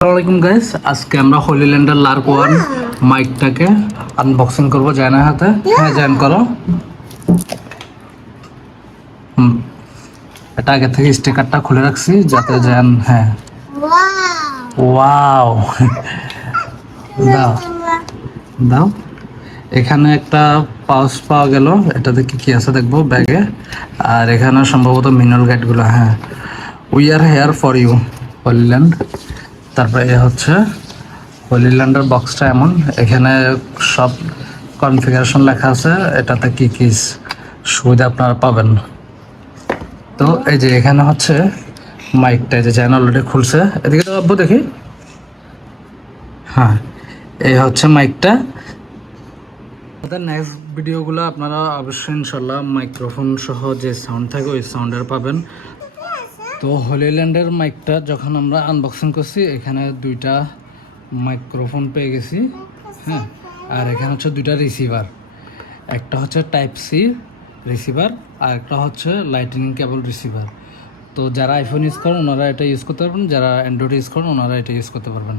আসসালামাইকুম গাইস আজকে আমরা হোলিল্যান্ডের লার্ক ওয়ান মাইকটাকে আনবক্সিং করব জায়নার হাতে। হ্যাঁ জয়েন করো। হুম এটা আগে থেকে স্টিকারটা খুলে রাখছি যাতে জ্যান হ্যাঁ। ওয়াও দাও। দাও। এখানে একটা পাউচ পাওয়া গেল এটাতে কি কি আছে দেখব ব্যাগে। আর এখানে সম্ভবত মিনারেল গাইডগুলো হ্যাঁ। We are here for you Hollyland তারপরে এ হচ্ছে হলিল্যান্ডের বক্সটা এমন। এখানে সব কনফিগারেশন লেখা আছে। এটাতে কি কি সুবিধা আপনারা পাবেন। তো এই যে এখানে হচ্ছে মাইকটা যে চ্যানেল অলরেডি খুলছে। এদিকে তো আব্বু দেখি। হ্যাঁ এই হচ্ছে মাইকটা আমাদের নেক্সট ভিডিওগুলো আপনারা অবশ্যই ইনশাল্লাহ মাইক্রোফোন সহ যে সাউন্ড থাকে, ওই সাউন্ডের পাবেন। তো হলিল্যান্ডের মাইকটা যখন আমরা আনবক্সিং করছি, এখানে দুইটা মাইক্রোফোন পেয়ে গেছি হ্যাঁ? আর এখানে হচ্ছে দুইটা রিসিভার একটা হচ্ছে টাইপ সি রিসিভার আর একটা হচ্ছে লাইটনিং কেবল রিসিভার তো যারা আইফোন ইউজ করেন, ওনারা এটা ইউজ করতে পারবেন। যারা অ্যান্ড্রয়েড ইউজ করেন, ওনারা এটা ইউজ করতে পারবেন।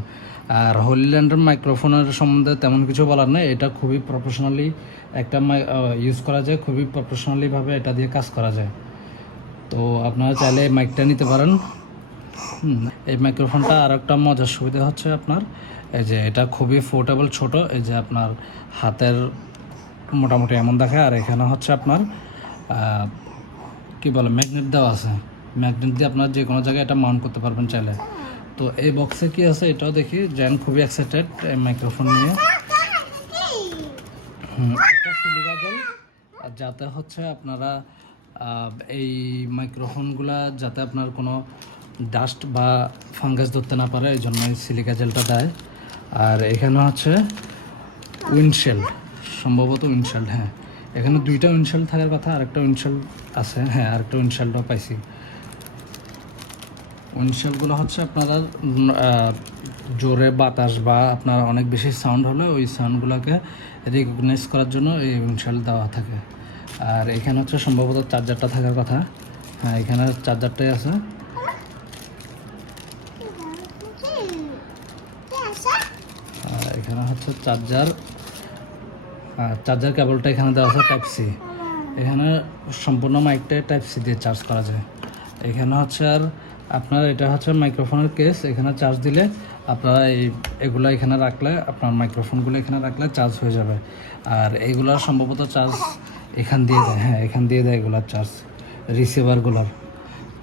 আর হলিল্যান্ডের মাইক্রোফোনের সম্বন্ধে তেমন কিছু বলার নেই। এটা খুবই প্রফেশনালি একটা ইউজ করা যায়, খুবই প্রফেশনালিভাবে এটা দিয়ে কাজ করা যায়। তো আপনারা চাইলে মাইকটা নিতে পারেন। এই মাইক্রোফোনটা আর একটা মজার সুবিধা হচ্ছে আপনার এই যে এটা খুবই ফোর্টেবল ছোট এই যে আপনার হাতের মোটামুটি এমন দেখায় আর এখানে হচ্ছে আপনার কি বলে ম্যাগনেট দেওয়া আছে। ম্যাগনেট দিয়ে আপনার যে কোনো জায়গায় এটা মাউন্ট করতে পারবেন চাইলে। তো এই বক্সে কি আছে এটাও দেখি জ্যান খুবই এক্সাইটেড এই মাইক্রোফোন নিয়ে। হুম, একটা সিলিকা যাতে হচ্ছে আপনারা এই মাইক্রোফোনগুলা যাতে আপনার কোনো ডাস্ট বা ফাঙ্গাস ধরতে না পারে, এই জন্য সিলিকা জেলটা দেয়। আর এখানে হচ্ছে উইন্ডশেল্ড, সম্ভবত উইন্ডশেল্ড হ্যাঁ। এখানে দুইটা উইন্ডশেল্ড থাকার কথা, আরেকটা উইন্ডশেল্ড আছে হ্যাঁ আরেকটা উইন্ডশেল্ডও পাইছি। উইন্ডশেল্ডগুলো হচ্ছে আপনারা জোরে বাতাস বা আপনার অনেক বেশি সাউন্ড হলে ওই সাউন্ডগুলোকে রিকগনাইজ করার জন্য এই উইন্ডশেল্ড দেওয়া থাকে। আর এখানে হচ্ছে সম্ভবত চার্জারটা থাকার কথা। হ্যাঁ এখানে চার্জারটাই আছে। এখানে হচ্ছে চার্জার। চার্জার কেবলটা এখানে দেওয়া আছে টাইপ সি এখানে সম্পূর্ণ মাইকটাই টাইপ সি দিয়ে চার্জ করা যায়। এখানে হচ্ছে আর আপনার এটা হচ্ছে মাইক্রোফোনের কেস এখানে চার্জ দিলে আপনারা এই এগুলো এখানে রাখলে আপনার মাইক্রোফোনগুলো এখানে রাখলে চার্জ হয়ে যাবে। আর এইগুলোর সম্ভবত চার্জ এখান দিয়ে দেয় হ্যাঁ এখান দিয়ে দেয় গোলার চার্জ রিসিভারগুলোর